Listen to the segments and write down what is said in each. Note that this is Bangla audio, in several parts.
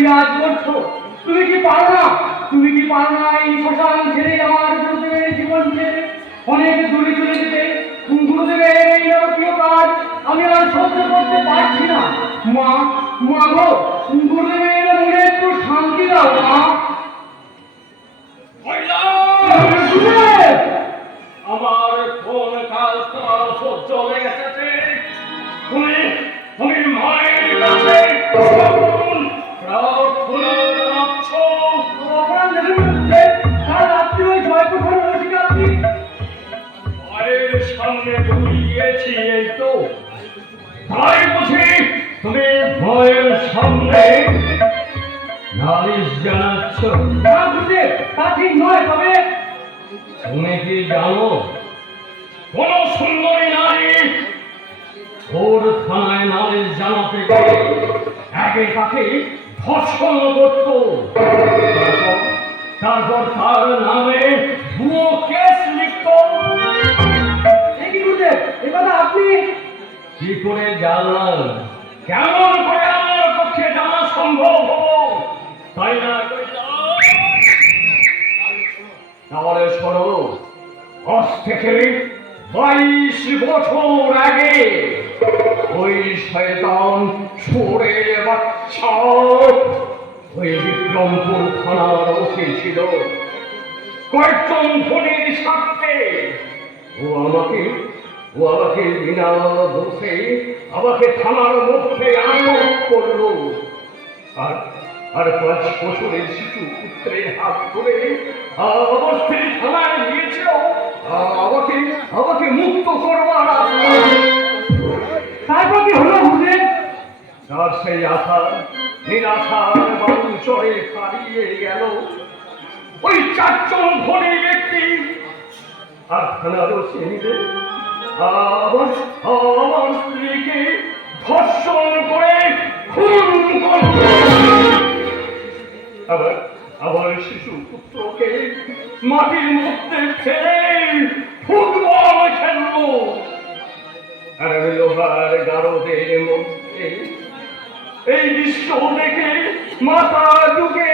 বিরাজ করছো। তুমি কি পারো না? তুমি কি পারো না এই শ্মশান ছেড়ে আমার গুরুদেবের জীবন ছেড়ে অনেক দূরে চলে যেতে? গুরুদেবের এই নারকীয় কাজ আমি আর সহ্য করতে পারছি না। মা, মা গো, গুরুদেবের মনে একটু শান্তি দাও মা। আমার কোন কাজ তোমার সহ্য হয়ে গেছে? তুমি তুমি মায়ের কাছে প্রার্থনা জানাচ্ছ। মায়ের সামনে তুমি গিয়েছি, এই তো তাই বুঝি তুমি মায়ের সামনে নালিশ জানাচ্ছ? না বুঝলে তা ঠিক নয়। তবে তুমি কি জানো কোন সুন্দরী নারী ওর থানায় নালিশ জানাতে গেলে আগে তাকে ধর্ষণ করত, তারপর তার নামে ভুয়ো কেস লিখত? এবার আপনি কি করে জানলেন? কেমন করে আমার পক্ষে জানা সম্ভব হলো? তাই না? তাহলে শোনো, আজ থেকে 22 বছর আগে ওই শয়তান সুরের বাচ্চা ওই বিক্রমপুর থানার ওসি ছিল। কয়েকজন ধনীর স্বার্থে ও আমাকে বিনা দোষে আমাকে থানার মধ্যে আটক করলো। আর 5 বছরের শিশু পুত্রের হাত ধরে আমার স্ত্রী থানায় গিয়েছিল আমাকে মুক্ত করবার। তারপর কি হলো হুজুর? তার সেই আশা নিরাশার বায়ু চড়ে হারিয়ে গেল। ওই 4 জন ধনী ব্যক্তি আর থানার ওসি মিলে আমার স্ত্রীকে ধর্ষণ করে খুন করল। আবার শিশু পুত্রকে মাটির মধ্যে ফেলে ফুটবল খেললো। আর লোহার গারদের মধ্যে এই দৃশ্য দেখে মাথা ঢুকে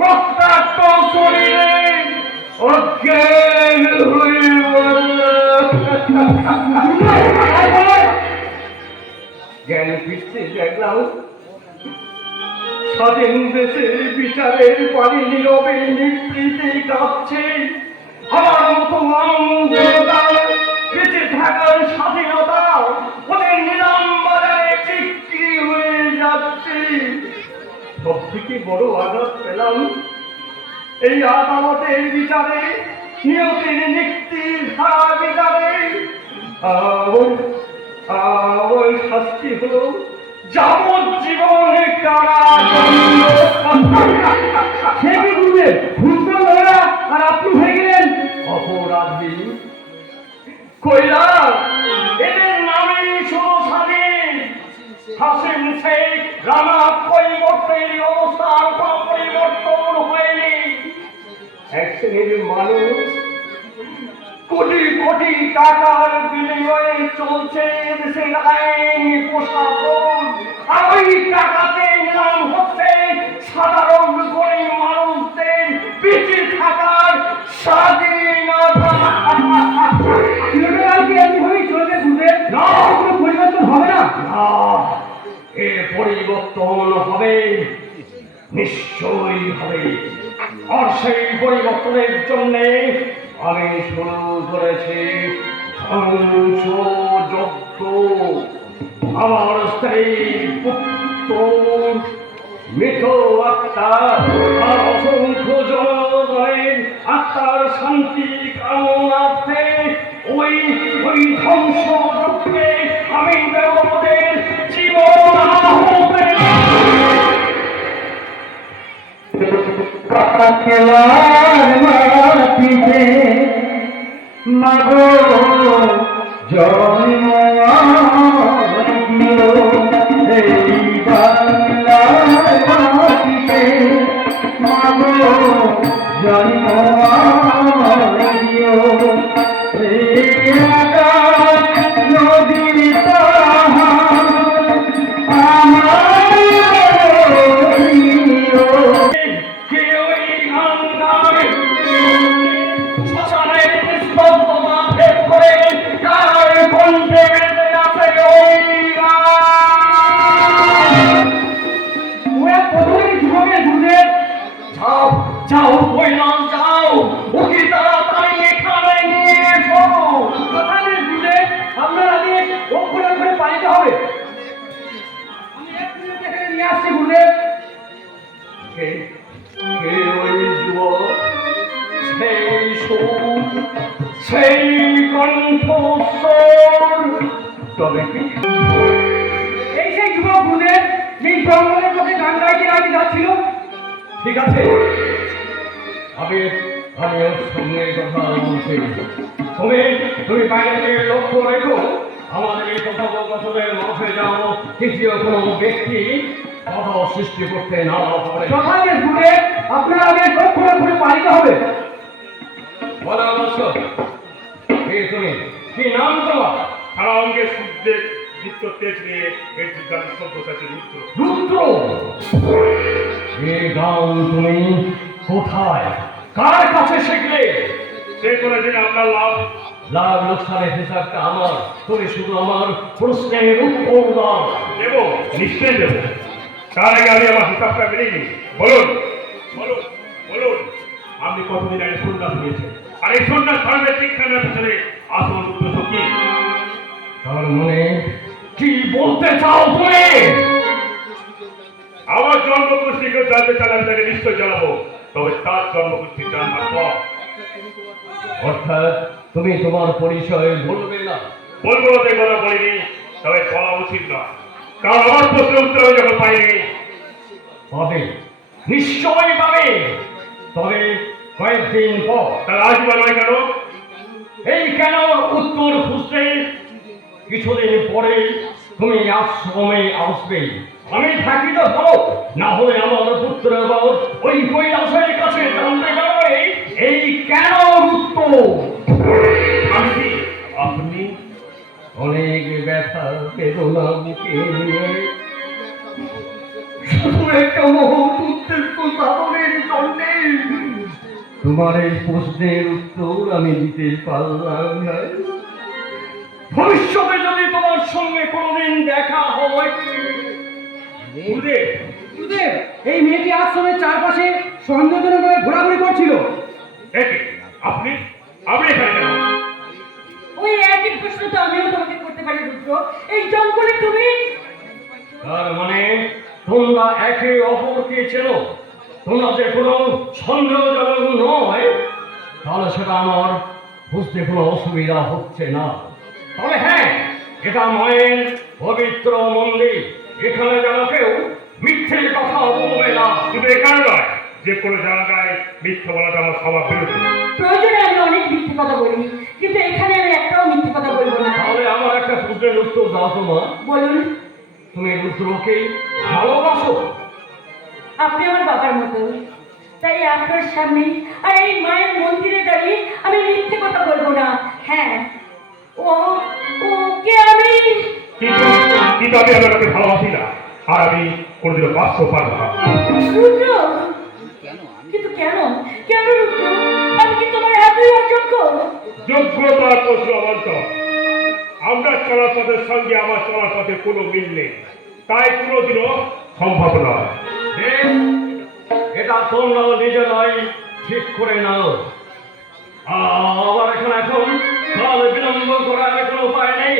রক্তাক্ত শরীরে অজ্ঞান হয়ে জ্ঞান ফিরতে দেখলাম স্বাধীন দেশের বিচারের পানি নীরবে নিভৃতে কাঁপছে। আমার মতো মানুষ বেঁচে থাকার স্বাধীনতা ওদের নিলাম বাজারে বিক্রি হয়ে যাচ্ছে। সব থেকে বড় আঘাত পেলাম এই আদালতের বিচারে, নিয়তির নিক্তির ধারা বিচারে। আমার শাস্তি হলো যাবজ্জীবন কারাদণ্ড। সে কি বুঝলেন? ঘুষখোর লোকেরা আর আপনি হয়ে গেলেন অপরাধী। কৈলাস এদের নামে শুধু স্বাধীন। হাসিম শেখ রানা পরিবর্তনের অবস্থার কোনো পরিবর্তন হয়নি। এক শ্রেণীর মানুষ কোটি কোটি টাকার বিনিময়ে চলছে দেশের আইন প্রশাসন। আর ওই টাকাতে নিলাম হচ্ছে সাধারণ গরিব মানুষদের বেঁচে থাকার স্বাধীনতা। চলবে বুঝলেন? না, কোনো পরিবর্তন হবে না। এর পরিবর্তন হবে, নিশ্চয়ই হবে। আর সেই পরিবর্তনের জন্য আমি শুরু করেছি ধ্বংসযজ্ঞ। আমার স্ত্রী পুত্র মৃত আত্মা আর অসংখ্য জনগণের আত্মার শান্তি কামনার্থে ওই ধ্বংসযজ্ঞে আমি দেবতাদের জীবন আহুতি খেলার মাটিতে মাগো জন্ম এই বাংলার মাটিতে মাগো জন্ম নদীর আমার বাইকে রাইতে যাচ্ছিল। ঠিক আছে, আমি আমি ওর সঙ্গে কথা বলছি। তুমি তুমি বাইরে থেকে লক্ষ্য রেখো, আমাদের এই কথোপকথনের মাঝে যাও তৃতীয় কোনো ব্যক্তি কথা সৃষ্টি করতে না পারে। যথাযথ গুরুদেব, আপনার আগে লক্ষ্য করে পালিতে হবে। বলো বলছো, এই তুমি কি নাম তোমার? সারা অঙ্গে সূর্যের নিত্য তেজ নিয়ে এই জিজ্ঞাসা সভ্যতাকে রুদ্র। রুদ্র, এই গান তুমি কোথায় কার কাছে শিখলে? সে করে দিন আপনার লাভ। লাভ লোকসানের হিসাবটা আমার, তুমি শুধু আমার প্রশ্নের উত্তর দাও। দেব, নিশ্চয় দেব। তার আগে আমি আমার হিসাবটা মেনে নিই। বলুন বলুন বলুন, আপনি কতদিন আগে সন্ন্যাস নিয়েছেন, আর এই সন্ন্যাস ধর্মের শিক্ষার পিছনে আসল উদ্দেশ্য কি? তার মানে কি বলতে চাও তুমি? আমার জন্মকুষ্ঠিকে জানতে চান, আমি তাকে নিশ্চয় জানাবো, তবে তার জন্মকুষ্ঠি জানবার পর। অর্থাৎ তুমি তোমার পরিচয় বলবে না? বলবো না যে কথা বলিনি, তবে বলা উচিত নয়, কারণ আমার প্রশ্নের উত্তর আমি যখন পাইনি। পাবে, নিশ্চয় পাবে, তবে কয়েকদিন পর। তাহলে আজ বা নয় কেন? এই কেন উত্তর খুঁজতে কিছুদিন পরে তুমি আশ্রমে আসবে। আমি থাকি তো ভালো, না হলে আমার পুত্র ওই কৈলাসের কাছে জানতে পারবে এই কেন উত্তর। আমি কি আপনি অনেক ব্যথা বেদনা বুকে নিয়ে শুধু একটা মহৎ উদ্দেশ্য সাধনের জন্যে তোমার এই প্রশ্নের উত্তর আমি দিতে পারলাম না। ভবিষ্যতে যদি তোমার সঙ্গে কোনোদিন দেখা হয়। গুরুদেব, গুরুদেব, এই মেয়েটি আশ্রমের চারপাশে সন্দেহজনকভাবে ঘোরাঘুরি করছিল। একে আপনি আপনি এখানে কেন? ওই একই প্রশ্ন তো আমিও তোমাকে করতে পারি রুদ্র। এই জঙ্গলে তুমি তার মানে তোমরা একে অপরকে চেনো, তোমরা যে কোনো সন্দেহজনক নয়, তাহলে সেটা আমার বুঝতে কোনো অসুবিধা হচ্ছে না। তবে হ্যাঁ, এটা মায়ের পবিত্র মন্দির, এখানে যেন কেউ মিথ্যে কথা বলবে না। শুধু এখানে নয়, যে কোনো জায়গায় মিথ্যা বলাটা আমার স্বভাব বিরোধী। প্রয়োজনে আমি অনেক মিথ্যে কথা বলি, কিন্তু এখানে আমি একটাও মিথ্যে কথা বলবো না। তাহলে আমার একটা প্রশ্নের উত্তর দাও তোমার। বলুন। তুমি রুদ্রকে ভালোবাসো? আপনি আমার বাবার মতো, তাই আপনার সামনে আর এই মায়ের মন্দিরে দাঁড়িয়ে আমি মিথ্যে কথা বলবো না। হ্যাঁ, ও ওকে আমি কিন্তু কিন্তু আমি আপনাকে ভালোবাসি না, আর আমি কোনোদিনও বাঁচতে পারবো না। রুদ্র, কিন্তু কেন কেন রুদ্র? আমি কি তোমার এতই অযোগ্য? যোগ্যতার প্রশ্ন অবান্তর। আমরা চলার পথের সঙ্গে আমার চলার পথে কোনো মিল নেই, তাই কোনোদিনও সম্ভব নয়। বেশ, এটা তোমরাও নিজেরাই ঠিক করে নাও। আমার এখন কাল বিলম্ব করার কোনো উপায় নেই।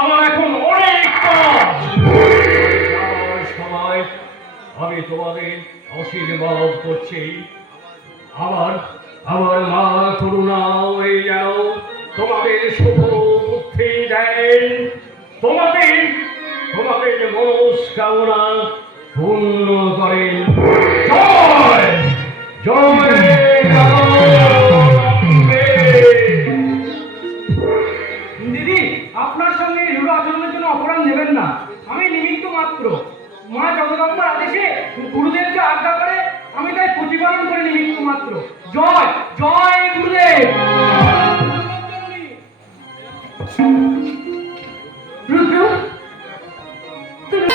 আমার এখন অনেক কাজ। যাওয়ার সময় আমি তোমাদের আশীর্বাদ করছি। আবার আমার মা করুণা ওই যেন তোমাদের শুভ বুদ্ধি দেন, তোমাদের তোমাদের মনস্কামনা পূর্ণ করেন। জয় জয় দিদি, আপনার সঙ্গে রূঢ় আচরণের জন্য অপরাধ নেবেন না। আমি নিমিত্ত মাত্র। মা জগদম্বার আদেশে গুরুদেবকে আজ্ঞা করে আমি তাই প্রতিপালন করে নিমিত্ত মাত্র। জয় জয় গুরুদেব। রুদ্র, তুমি